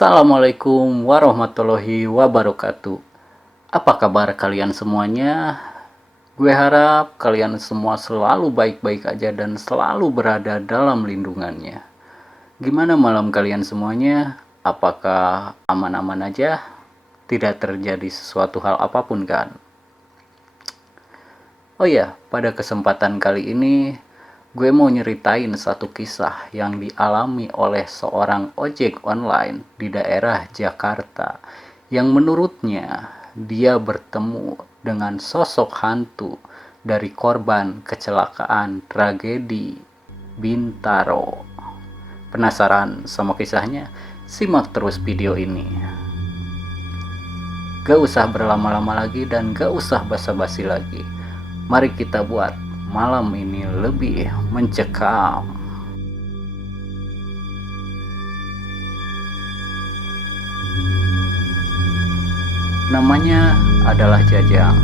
Assalamualaikum warahmatullahi wabarakatuh. Apa kabar kalian semuanya? Gue harap kalian semua selalu baik-baik aja dan selalu berada dalam lindungannya. Gimana malam kalian semuanya? Apakah aman-aman aja? Tidak terjadi sesuatu hal apapun kan? Oh ya, pada kesempatan kali ini gue mau nyeritain satu kisah yang dialami oleh seorang ojek online di daerah Jakarta yang menurutnya dia bertemu dengan sosok hantu dari korban kecelakaan tragedi Bintaro. Penasaran sama kisahnya? Simak terus video ini. Gak usah berlama-lama lagi dan gak usah basa-basi lagi. Mari kita buat malam ini lebih mencekam. Namanya adalah Jajang.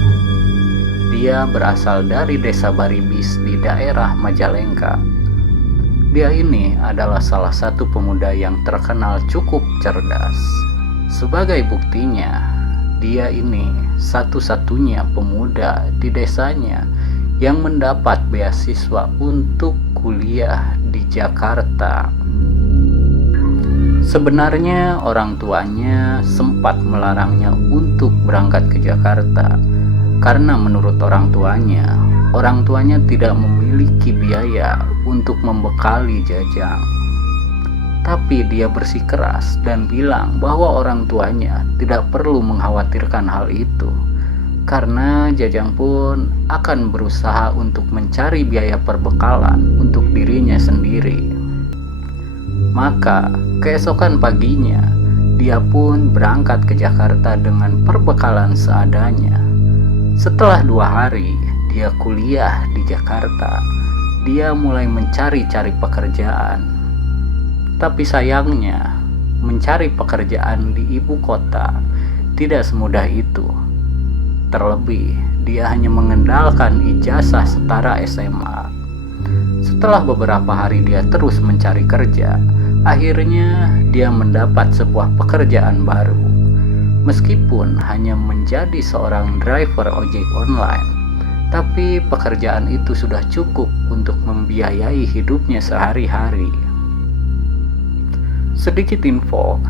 Dia berasal dari desa Baribis di daerah Majalengka. Dia ini adalah salah satu pemuda yang terkenal cukup cerdas. Sebagai buktinya, dia ini satu-satunya pemuda di desanya yang mendapat beasiswa untuk kuliah di Jakarta. Sebenarnya orang tuanya sempat melarangnya untuk berangkat ke Jakarta karena menurut orang tuanya tidak memiliki biaya untuk membekali Jajang. Tapi dia bersikeras dan bilang bahwa orang tuanya tidak perlu mengkhawatirkan hal itu, karena Jajang pun akan berusaha untuk mencari biaya perbekalan untuk dirinya sendiri. Maka keesokan paginya dia pun berangkat ke Jakarta dengan perbekalan seadanya. Setelah 2 hari dia kuliah di Jakarta, dia mulai mencari-cari pekerjaan. Tapi sayangnya, mencari pekerjaan di ibu kota tidak semudah itu. Terlebih, dia hanya mengandalkan ijazah setara SMA. Setelah beberapa hari dia terus mencari kerja, akhirnya dia mendapat sebuah pekerjaan baru. Meskipun hanya menjadi seorang driver ojek online, tapi pekerjaan itu sudah cukup untuk membiayai hidupnya sehari-hari. Sedikit info,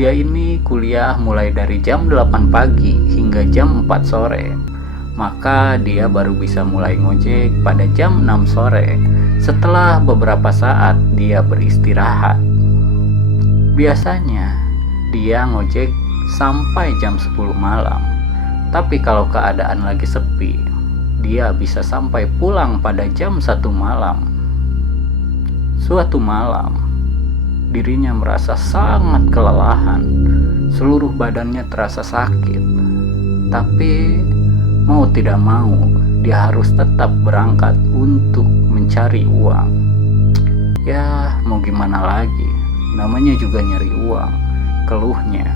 dia ini kuliah mulai dari jam 8 pagi hingga jam 4 sore. Maka dia baru bisa mulai ngojek pada jam 6 sore setelah beberapa saat dia beristirahat. Biasanya dia ngojek sampai jam 10 malam. Tapi kalau keadaan lagi sepi, dia bisa sampai pulang pada jam 1 malam. Suatu malam, dirinya merasa sangat kelelahan, seluruh badannya terasa sakit. Tapi mau tidak mau, dia harus tetap berangkat untuk mencari uang. Ya, mau gimana lagi, namanya juga nyari uang, keluhnya.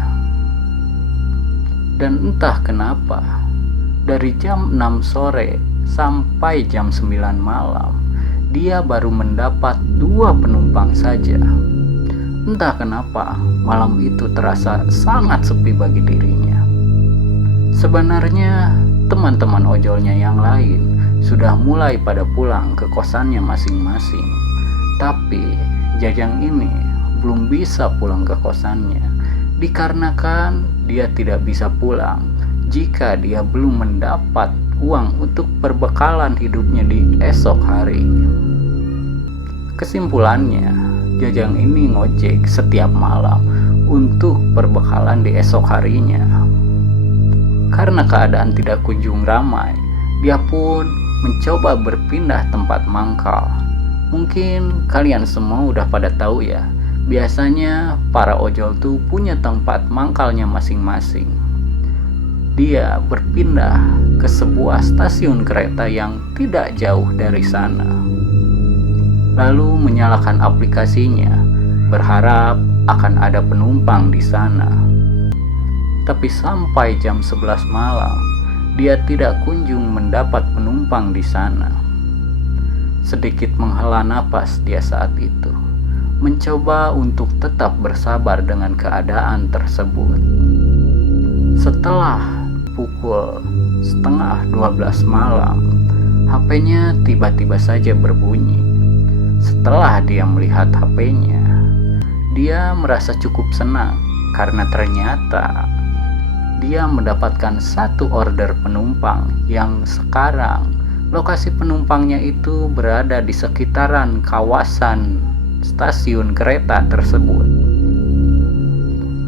Dan entah kenapa, dari jam 6 sore sampai jam 9 malam, dia baru mendapat 2 penumpang saja. Entah kenapa malam itu terasa sangat sepi bagi dirinya. Sebenarnya teman-teman ojolnya yang lain sudah mulai pada pulang ke kosannya masing-masing. Tapi Jajang ini belum bisa pulang ke kosannya, dikarenakan dia tidak bisa pulang jika dia belum mendapat uang untuk perbekalan hidupnya di esok hari. Kesimpulannya, Jajang ini ngojek setiap malam untuk perbekalan di esok harinya. Karena keadaan tidak kunjung ramai, dia pun mencoba berpindah tempat mangkal. Mungkin kalian semua udah pada tahu ya, biasanya para ojol tuh punya tempat mangkalnya masing-masing. Dia berpindah ke sebuah stasiun kereta yang tidak jauh dari sana, lalu menyalakan aplikasinya, berharap akan ada penumpang di sana. Tapi sampai jam 11 malam, dia tidak kunjung mendapat penumpang di sana. Sedikit menghela napas dia saat itu, mencoba untuk tetap bersabar dengan keadaan tersebut. Setelah pukul setengah 12 malam, HP-nya tiba-tiba saja berbunyi. Setelah dia melihat HP-nya, dia merasa cukup senang karena ternyata dia mendapatkan satu order penumpang yang sekarang lokasi penumpangnya itu berada di sekitaran kawasan stasiun kereta tersebut.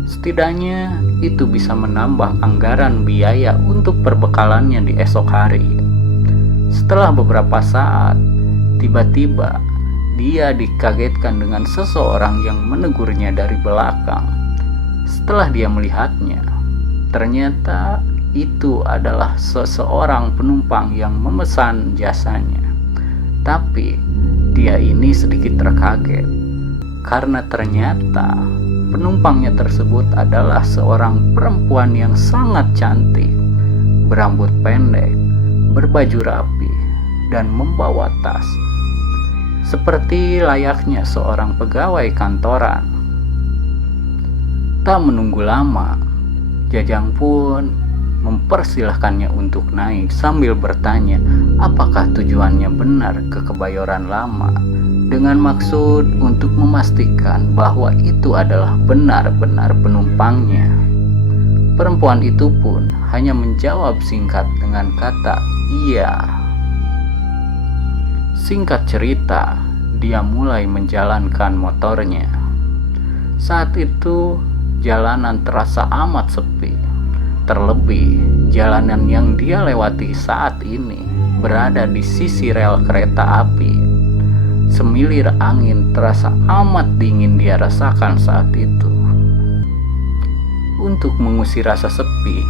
Setidaknya itu bisa menambah anggaran biaya untuk perbekalannya di esok hari. Setelah beberapa saat, tiba-tiba dia dikagetkan dengan seseorang yang menegurnya dari belakang. Setelah dia melihatnya, ternyata itu adalah seseorang penumpang yang memesan jasanya. Tapi dia ini sedikit terkaget karena ternyata penumpangnya tersebut adalah seorang perempuan yang sangat cantik, berambut pendek, berbaju rapi, dan membawa tas seperti layaknya seorang pegawai kantoran. Tak menunggu lama, Jajang pun mempersilahkannya untuk naik sambil bertanya apakah tujuannya benar ke Kebayoran Lama, dengan maksud untuk memastikan bahwa itu adalah benar-benar penumpangnya. Perempuan itu pun hanya menjawab singkat dengan kata iya. Singkat cerita, dia mulai menjalankan motornya. Saat itu, jalanan terasa amat sepi. Terlebih, jalanan yang dia lewati saat ini berada di sisi rel kereta api. Semilir angin terasa amat dingin dia rasakan saat itu. Untuk mengusir rasa sepi,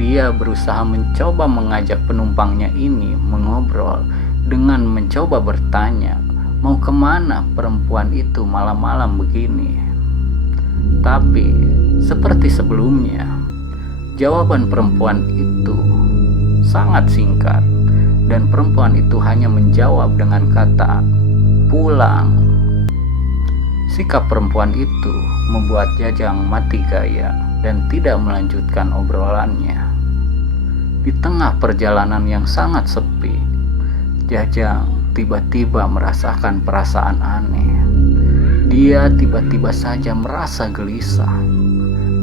dia berusaha mencoba mengajak penumpangnya ini mengobrol dengan mencoba bertanya mau kemana perempuan itu malam-malam begini. Tapi seperti sebelumnya, jawaban perempuan itu sangat singkat dan perempuan itu hanya menjawab dengan kata pulang. Sikap perempuan itu membuat Jajang mati gaya dan tidak melanjutkan obrolannya. Di tengah perjalanan yang sangat sepi, Jajang tiba-tiba merasakan perasaan aneh. Dia tiba-tiba saja merasa gelisah,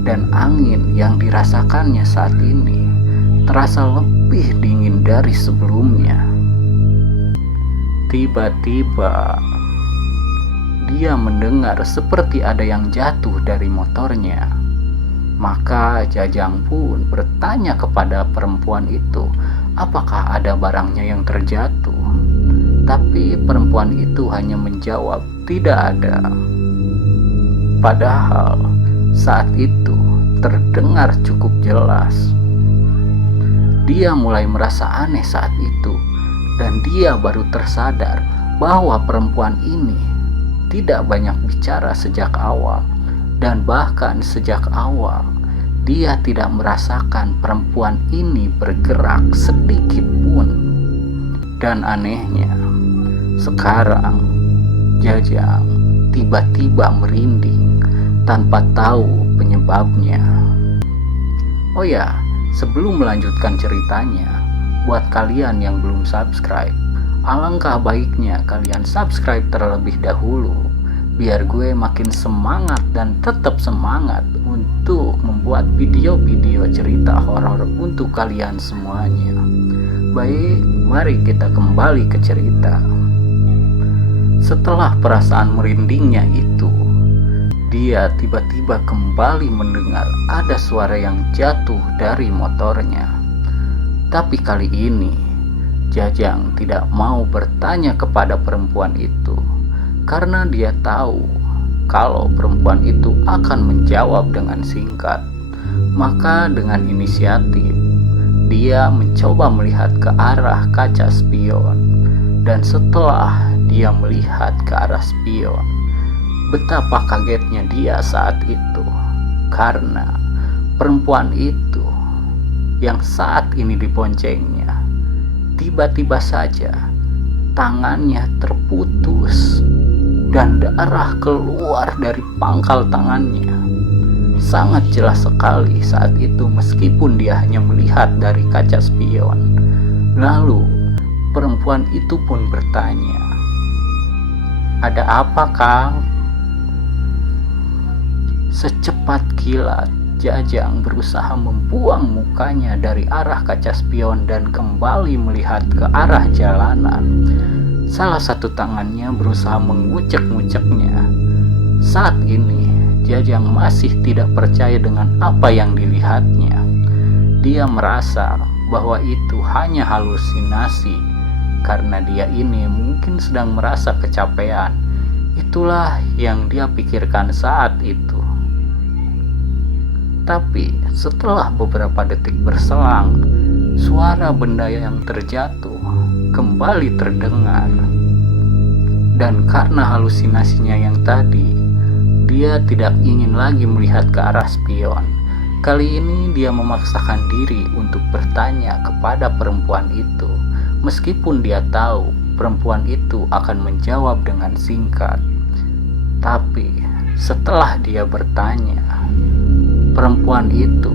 dan angin yang dirasakannya saat ini terasa lebih dingin dari sebelumnya. Tiba-tiba dia mendengar seperti ada yang jatuh dari motornya. Maka Jajang pun bertanya kepada perempuan itu apakah ada barangnya yang terjatuh. Tapi perempuan itu hanya menjawab tidak ada. Padahal saat itu terdengar cukup jelas. Dia mulai merasa aneh saat itu, dan dia baru tersadar bahwa perempuan ini tidak banyak bicara sejak awal, dan bahkan sejak awal dia tidak merasakan perempuan ini bergerak sedikit pun. Dan anehnya, sekarang Jajang tiba-tiba merinding tanpa tahu penyebabnya. Oh ya, sebelum melanjutkan ceritanya, buat kalian yang belum subscribe, alangkah baiknya kalian subscribe terlebih dahulu, biar gue makin semangat dan tetap semangat untuk membuat video-video cerita horor untuk kalian semuanya. Baik, mari kita kembali ke cerita. Setelah perasaan merindingnya itu, dia tiba-tiba kembali mendengar ada suara yang jatuh dari motornya. Tapi kali ini, Jajang tidak mau bertanya kepada perempuan itu, karena dia tahu kalau perempuan itu akan menjawab dengan singkat. Maka dengan inisiatif, dia mencoba melihat ke arah kaca spion. Dan setelah dia melihat ke arah spion, betapa kagetnya dia saat itu, karena perempuan itu yang saat ini diboncengnya, tiba-tiba saja tangannya terputus dan darah keluar dari pangkal tangannya. Sangat jelas sekali saat itu meskipun dia hanya melihat dari kaca spion. Lalu perempuan itu pun bertanya, "Ada apa, Kang?" Secepat kilat, Jajang berusaha membuang mukanya dari arah kaca spion dan kembali melihat ke arah jalanan. Salah satu tangannya berusaha mengucek-nguceknya. Saat ini, Jajang masih tidak percaya dengan apa yang dilihatnya. Dia merasa bahwa itu hanya halusinasi karena dia ini mungkin sedang merasa kecapean. Itulah yang dia pikirkan saat itu. Tapi setelah beberapa detik berselang, suara benda yang terjatuh kembali terdengar. Dan karena halusinasinya yang tadi, dia tidak ingin lagi melihat ke arah spion. Kali ini dia memaksakan diri untuk bertanya kepada perempuan itu, meskipun dia tahu perempuan itu akan menjawab dengan singkat. Tapi setelah dia bertanya, perempuan itu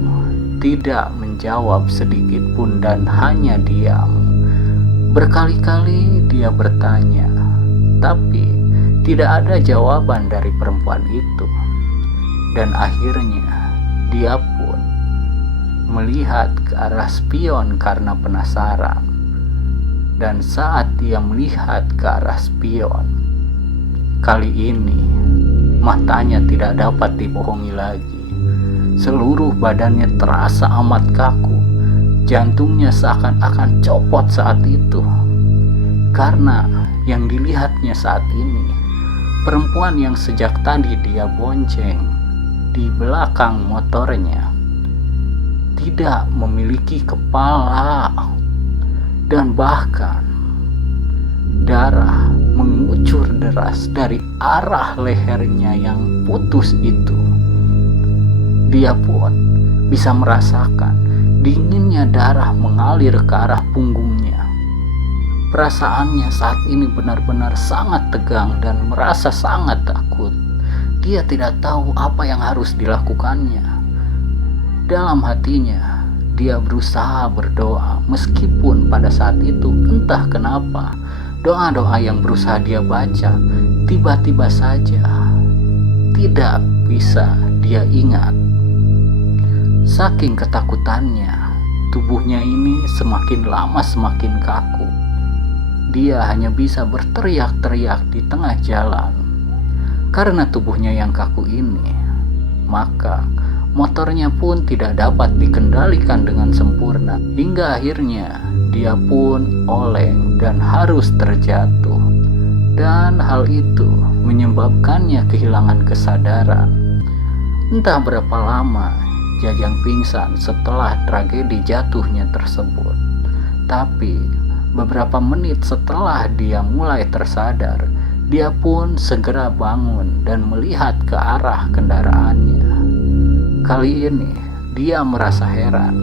tidak menjawab sedikit pun dan hanya diam. Berkali-kali dia bertanya, tapi tidak ada jawaban dari perempuan itu. Dan akhirnya dia pun melihat ke arah spion karena penasaran. Dan saat dia melihat ke arah spion, kali ini matanya tidak dapat dibohongi lagi. Seluruh badannya terasa amat kaku. Jantungnya seakan-akan copot saat itu. Karena yang dilihatnya saat ini, perempuan yang sejak tadi dia bonceng di belakang motornya tidak memiliki kepala. Dan bahkan darah mengucur deras dari arah lehernya yang putus itu. Dia pun bisa merasakan dinginnya darah mengalir ke arah punggungnya. Perasaannya saat ini benar-benar sangat tegang dan merasa sangat takut. Dia tidak tahu apa yang harus dilakukannya. Dalam hatinya, dia berusaha berdoa meskipun pada saat itu entah kenapa doa-doa yang berusaha dia baca tiba-tiba saja tidak bisa dia ingat. Saking ketakutannya, tubuhnya ini semakin lama semakin kaku. Dia hanya bisa berteriak-teriak di tengah jalan. Karena tubuhnya yang kaku ini, maka motornya pun tidak dapat dikendalikan dengan sempurna. Hingga akhirnya dia pun oleng dan harus terjatuh. Dan hal itu menyebabkannya kehilangan kesadaran. Entah berapa lama Jajang pingsan setelah tragedi jatuhnya tersebut. Tapi beberapa menit setelah dia mulai tersadar, dia pun segera bangun dan melihat ke arah kendaraannya. Kali ini dia merasa heran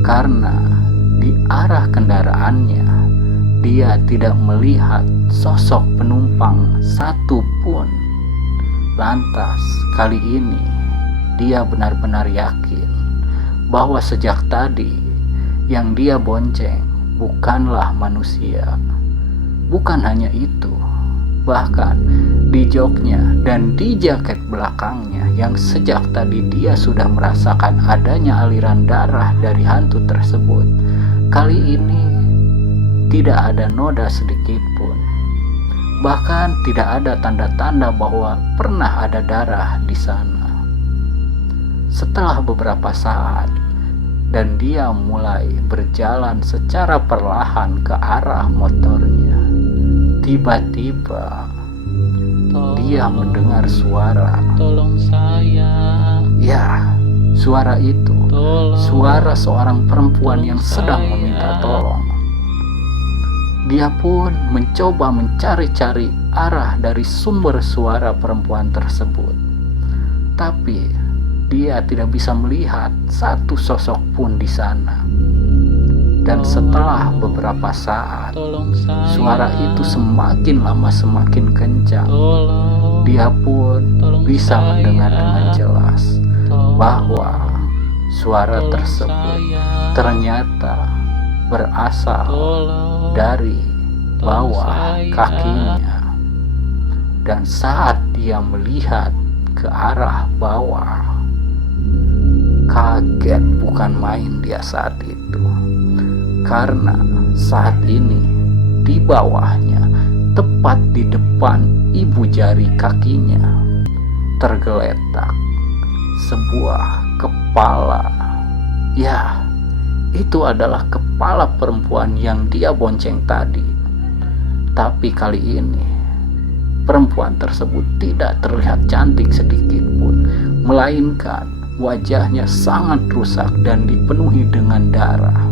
karena di arah kendaraannya dia tidak melihat sosok penumpang satupun. Lantas kali ini dia benar-benar yakin bahwa sejak tadi yang dia bonceng bukanlah manusia. Bukan hanya itu, bahkan di joknya dan di jaket belakangnya yang sejak tadi dia sudah merasakan adanya aliran darah dari hantu tersebut, kali ini tidak ada noda sedikit pun. Bahkan tidak ada tanda-tanda bahwa pernah ada darah di sana. Setelah beberapa saat, dan dia mulai berjalan secara perlahan ke arah motornya. Tiba-tiba dia mendengar suara. Tolong saya. Ya, suara itu suara seorang perempuan yang sedang meminta tolong. Dia pun mencoba mencari-cari arah dari sumber suara perempuan tersebut. Tapi dia tidak bisa melihat satu sosok pun di sana. Dan setelah beberapa saat, suara itu semakin lama semakin kencang. Dia pun bisa mendengar dengan jelas bahwa suara tersebut ternyata berasal dari bawah kakinya. Dan saat dia melihat ke arah bawah, kaget bukan main dia saat itu. Karena saat ini di bawahnya, tepat di depan ibu jari kakinya, tergeletak sebuah kepala. Ya, itu adalah kepala perempuan yang dia bonceng tadi. Tapi kali ini perempuan tersebut tidak terlihat cantik sedikit pun, melainkan wajahnya sangat rusak dan dipenuhi dengan darah.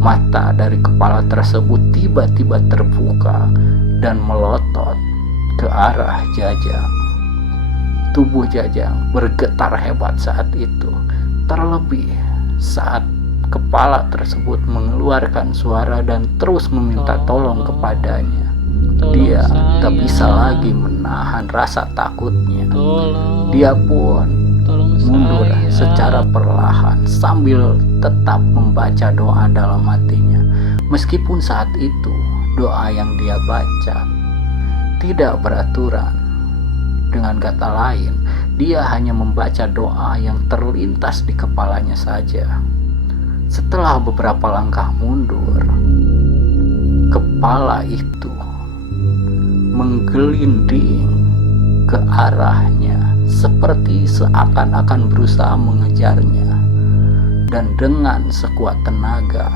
Mata dari kepala tersebut tiba-tiba terbuka dan melotot ke arah Jajang. Tubuh Jajang bergetar hebat saat itu, terlebih saat kepala tersebut mengeluarkan suara dan terus meminta tolong kepadanya. Dia tak bisa lagi menahan rasa takutnya. Dia pun mundur secara perlahan sambil tetap membaca doa dalam hatinya. Meskipun saat itu doa yang dia baca tidak beraturan. Dengan kata lain, dia hanya membaca doa yang terlintas di kepalanya saja. Setelah beberapa langkah mundur, kepala itu menggelinding ke arahnya seperti seakan-akan berusaha mengejarnya. Dan dengan sekuat tenaga,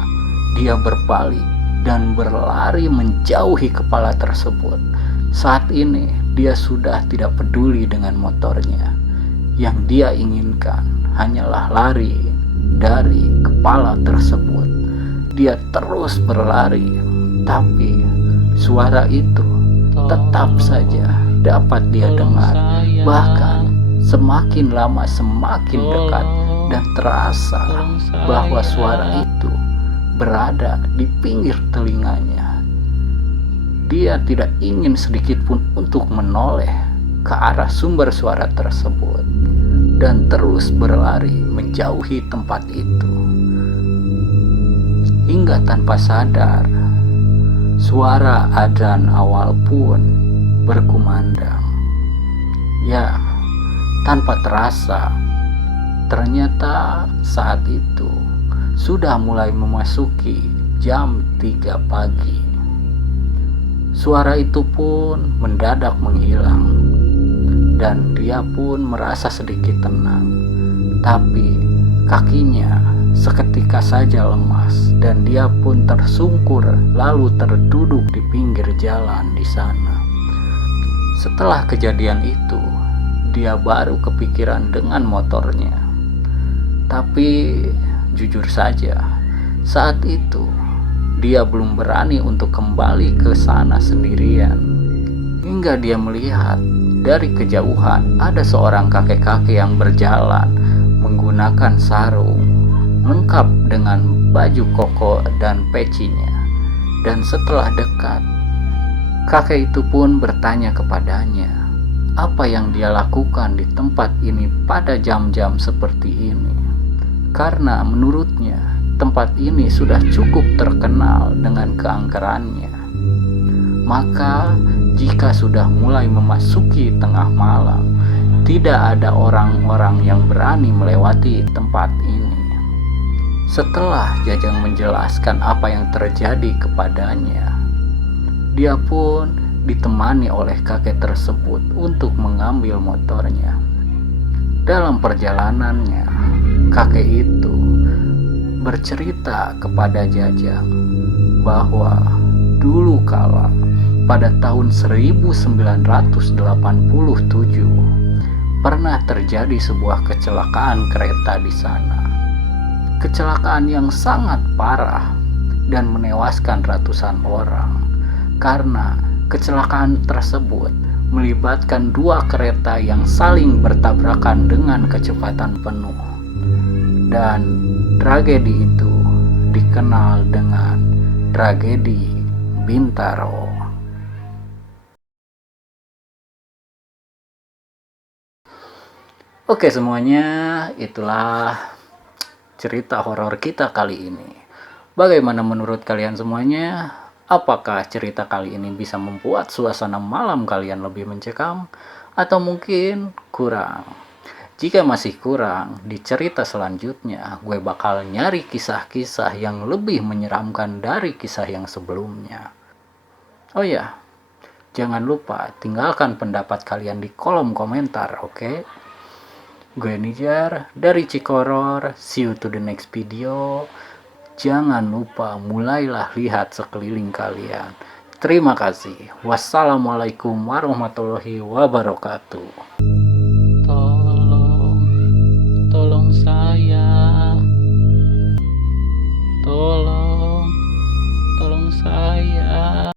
dia berbalik dan berlari menjauhi kepala tersebut. Saat ini dia sudah tidak peduli dengan motornya. Yang dia inginkan hanyalah lari dari kepala tersebut. Dia terus berlari, tapi suara itu tetap saja dapat dia dengar. Bahkan semakin lama semakin dekat, dan terasa bahwa suara itu berada di pinggir telinganya. Dia tidak ingin sedikit pun untuk menoleh ke arah sumber suara tersebut dan terus berlari menjauhi tempat itu. Hingga tanpa sadar, suara adzan awal pun berkumandang. Ya, tanpa terasa, ternyata saat itu sudah mulai memasuki jam 3 pagi. Suara itu pun mendadak menghilang dan dia pun merasa sedikit tenang. Tapi kakinya seketika saja lemas dan dia pun tersungkur lalu terduduk di pinggir jalan di sana. Setelah kejadian itu, dia baru kepikiran dengan motornya. Tapi jujur saja, saat itu dia belum berani untuk kembali ke sana sendirian. Hingga dia melihat dari kejauhan ada seorang kakek-kakek yang berjalan menggunakan sarung lengkap dengan baju koko dan pecinya. Dan setelah dekat, kakek itu pun bertanya kepadanya, apa yang dia lakukan di tempat ini pada jam-jam seperti ini. Karena menurutnya tempat ini sudah cukup terkenal dengan keangkerannya. Maka jika sudah mulai memasuki tengah malam, tidak ada orang-orang yang berani melewati tempat ini. Setelah Jajang menjelaskan apa yang terjadi kepadanya, dia pun ditemani oleh kakek tersebut untuk mengambil motornya. Dalam perjalanannya, kakek itu bercerita kepada Jajang bahwa dulu kala pada tahun 1987 pernah terjadi sebuah kecelakaan kereta di sana. Kecelakaan yang sangat parah dan menewaskan ratusan orang. Karena kecelakaan tersebut melibatkan dua kereta yang saling bertabrakan dengan kecepatan penuh. Dan tragedi itu dikenal dengan tragedi Bintaro. Oke semuanya, itulah cerita horor kita kali ini. Bagaimana menurut kalian semuanya? Apakah cerita kali ini bisa membuat suasana malam kalian lebih mencekam? Atau mungkin kurang? Jika masih kurang, di cerita selanjutnya gue bakal nyari kisah-kisah yang lebih menyeramkan dari kisah yang sebelumnya. Oh ya, jangan lupa tinggalkan pendapat kalian di kolom komentar, oke? Gue Nijar dari Cikoror, see you to the next video. Jangan lupa mulailah lihat sekeliling kalian. Terima kasih. Wassalamualaikum warahmatullahi wabarakatuh.